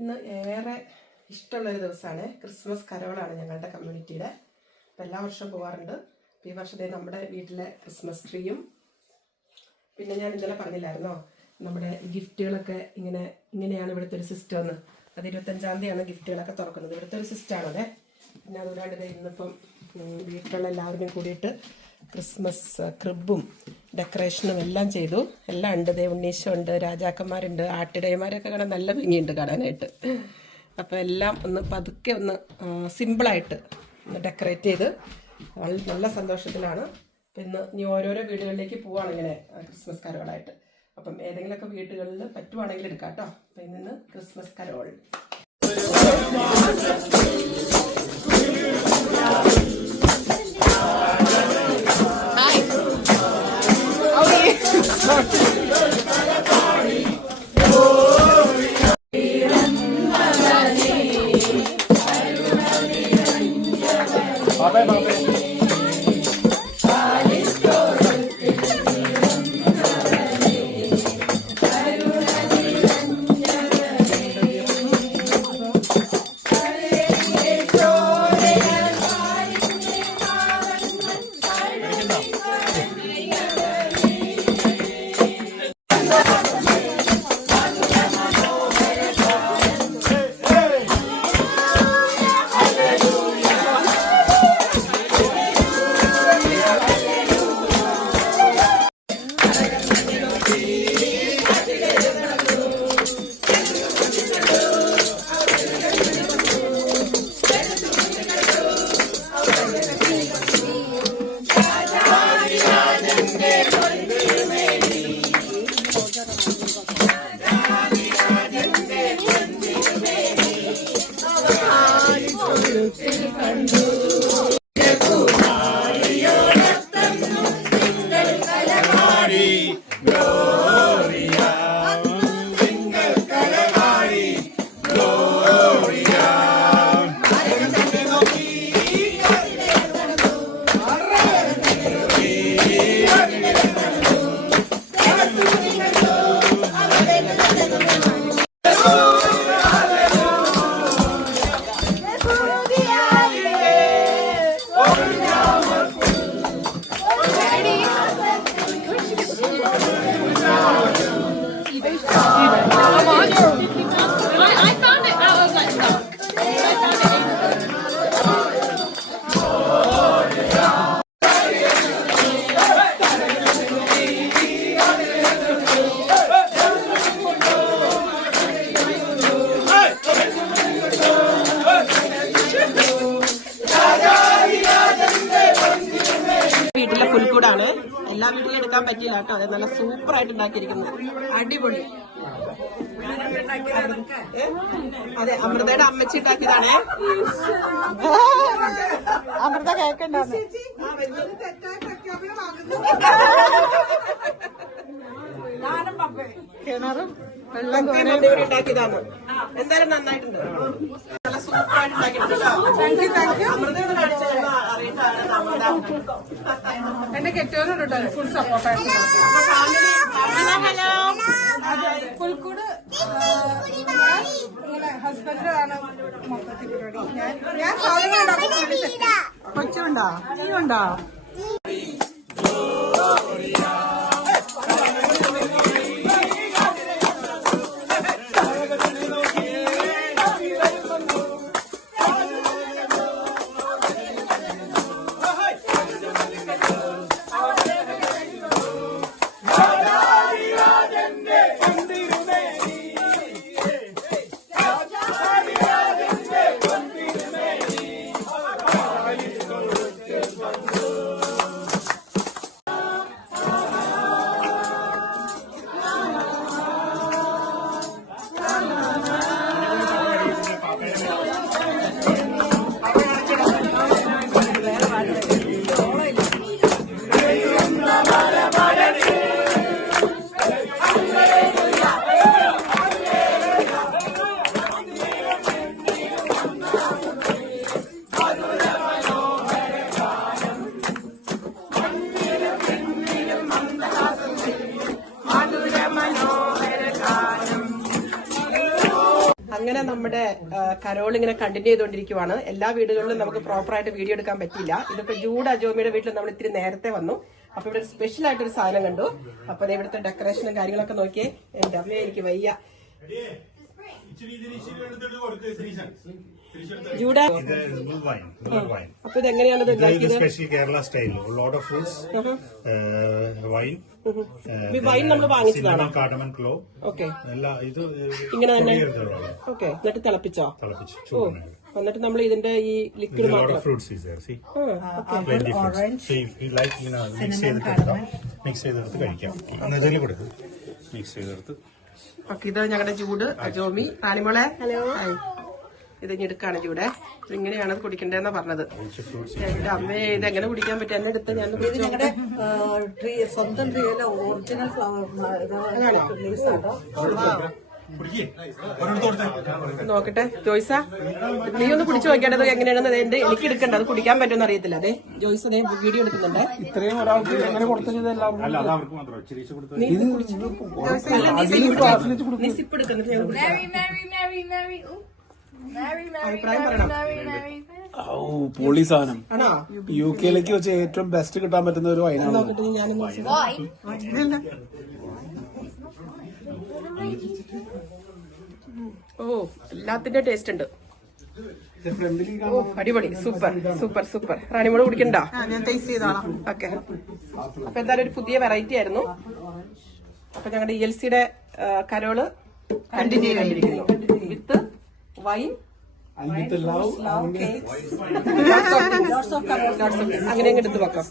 ഇന്ന് ഏറെ ഇഷ്ടമുള്ളൊരു ദിവസമാണ്. ക്രിസ്മസ് കരോളാണ് ഞങ്ങളുടെ കമ്മ്യൂണിറ്റിയുടെ. അപ്പം എല്ലാ വർഷവും പോകാറുണ്ട്. ഈ വർഷത്തെ നമ്മുടെ വീട്ടിലെ ക്രിസ്മസ് ട്രീയും, പിന്നെ ഞാൻ ഇന്നലെ പറഞ്ഞില്ലായിരുന്നോ നമ്മുടെ ഗിഫ്റ്റുകളൊക്കെ ഇങ്ങനെയാണ് ഇവിടുത്തെ ഒരു സിസ്റ്റം എന്ന്. അത് 25-ാം തീയതിയാണ് ഗിഫ്റ്റുകളൊക്കെ തുറക്കുന്നത്. ഇവിടുത്തെ ഒരു സിസ്റ്റമാണത്. പിന്നെ അതുകൂടാണ്ട് ഇന്നിപ്പം വീട്ടിലുള്ള എല്ലാവരും കൂടിയിട്ട് ക്രിസ്മസ് ക്രിബും ഡെക്കറേഷനും എല്ലാം ചെയ്തു. എല്ലാം ഉണ്ട്. ഉണ്ണീശോ ഉണ്ട്, രാജാക്കന്മാരുണ്ട്, ആട്ടിടയന്മാരൊക്കെ കാണാൻ നല്ല ഭംഗിയുണ്ട് കാണാനായിട്ട്. അപ്പോൾ എല്ലാം ഒന്ന് പതുക്കെ ഒന്ന് സിമ്പിളായിട്ട് ഒന്ന് ഡെക്കറേറ്റ് ചെയ്ത് നല്ല സന്തോഷത്തിലാണ്. അപ്പം ഇനി ഓരോരോ വീടുകളിലേക്ക് പോവുകയാണ് ഇങ്ങനെ ക്രിസ്മസ് കരോളായിട്ട്. അപ്പം ഏതെങ്കിലുമൊക്കെ വീടുകളിൽ പറ്റുവാണെങ്കിൽ എടുക്കാം കേട്ടോ. അപ്പം ഇന്ന് ക്രിസ്മസ് കരോൾ. വീട്ടിലെ പുൽക്കൂടാണ്. എല്ലാ വീട്ടിലും എടുക്കാൻ പറ്റില്ല കേട്ടോ. അത് നല്ല സൂപ്പറായിട്ട് ഉണ്ടാക്കിയിരിക്കുന്നത്. അടിപൊളി. അതെ, അമൃതയുടെ അമ്മച്ചി ഉണ്ടാക്കിയതാണേ. അമൃത കേൾക്കണ്ടാന്ന് കിണറും വെള്ളം ഉണ്ടാക്കിയതാണ്. എന്തായാലും നന്നായിട്ടുണ്ട്. നല്ല സൂപ്പറായിട്ട് ഉണ്ടാക്കിയിട്ടുണ്ട്. എന്റെ കെട്ടിയോനോട് ഫുൾ സപ്പോർട്ടായിട്ട്. ഹലോ, പുൽക്കൂട് ഹസ്ബൻഡാണ് മൊത്തത്തിൽ പരിപാടി. ഞാൻ സാധനം കൊച്ചുണ്ടോ? നീയുണ്ടോ? Good. അങ്ങനെ നമ്മുടെ കരോൾ ഇങ്ങനെ കണ്ടിന്യൂ ചെയ്തുകൊണ്ടിരിക്കുവാണ്. എല്ലാ വീടുകളിലും നമുക്ക് പ്രോപ്പറായിട്ട് വീഡിയോ എടുക്കാൻ പറ്റില്ല. ഇതിപ്പോ ജൂഡ് അജോമിയുടെ വീട്ടിൽ നമ്മൾ ഇത്തിരി നേരത്തെ വന്നു. അപ്പൊ ഇവിടെ സ്പെഷ്യൽ ആയിട്ടൊരു സാധനം കണ്ടു. അപ്പൊ ഇവിടുത്തെ ഡെക്കറേഷനും കാര്യങ്ങളൊക്കെ നോക്കിയേ. എന്റെ അമ്മയെ എനിക്ക് വയ്യ. ജൂഡ അപ്പൊ ഇതെങ്ങനെയാണത് special Kerala style lot of fruits wine wine നമ്മൾ വാങ്ങിച്ചതാണ്. കാർഡമൻ ക്ലോ ഓക്കെ ഇത് ഇങ്ങനെ തന്നെ. ഓക്കെ എന്നിട്ട് തിളപ്പിച്ചോ? എന്നിട്ട് നമ്മൾ ഇതിന്റെ ഈ ലിക്വിഡ് മാത്രം ഫ്രൂട്ട്സ് മിക്സ് ചെയ്തെടുത്ത് കഴിക്കാം. മിക്സ് ചെയ്തെടുത്ത് ഓക്കെ. ഇത് ഞങ്ങളുടെ ജൂഡ് അജോമി റാണിമോളെ. ഹലോ. ഇത് ഞെടുക്കാണ് ജൂടെ. ഇങ്ങനെയാണ് കുടിക്കേണ്ടതെന്നാ പറഞ്ഞത്. എന്റെ അമ്മേ ഇതെങ്ങനെ കുടിക്കാൻ പറ്റും? എന്നെ എടുത്ത് ഞാൻ ഞങ്ങളുടെ സ്വന്തം ട്രീയിലെ ഒറിജിനൽ നോക്കട്ടെ ജോയ്സ, നീ ഒന്ന് കുടിച്ചു നോക്കേണ്ടത് എങ്ങനെയാണെന്ന്. എനിക്ക് എടുക്കണ്ട, അത് കുടിക്കാൻ പറ്റുമെന്ന് അറിയത്തില്ല. അതെ ജോയ്സ് അതേ വീഡിയോ എടുക്കുന്നുണ്ട്. ഇത്രയും ഒരാൾക്ക് എങ്ങനെ കൊടുത്തത് സിപ്പ് എടുക്കുന്നുണ്ട്. അഭിപ്രായം പറയണം. പൊളി സാധനം. ആണോ? UK-ലേക്ക് വെച്ച് ഏറ്റവും ബെസ്റ്റ് കിട്ടാൻ പറ്റുന്ന ഒരു വൈനാണ്. നോക്കട്ടെ ഞാനൊന്ന് ഓ എല്ലാത്തിന്റെ ടേസ്റ്റ് ഉണ്ട്. ഓ അടിപൊളി. Super super super. റാണിമോള് കുടിക്കണ്ട? ഞാൻ ടേസ്റ്റ് ചെയ്തോളാം. ഓക്കെ. അപ്പൊ എന്തായാലും ഒരു പുതിയ വെറൈറ്റി ആയിരുന്നു. അപ്പൊ ഞങ്ങളുടെ ELCയുടെ കരോള് കണ്ടിന്യൂ ചെയ്തിരിക്കുന്നു വിത്ത് വൈൻ. അങ്ങനെ എടുത്ത് വെക്കാം.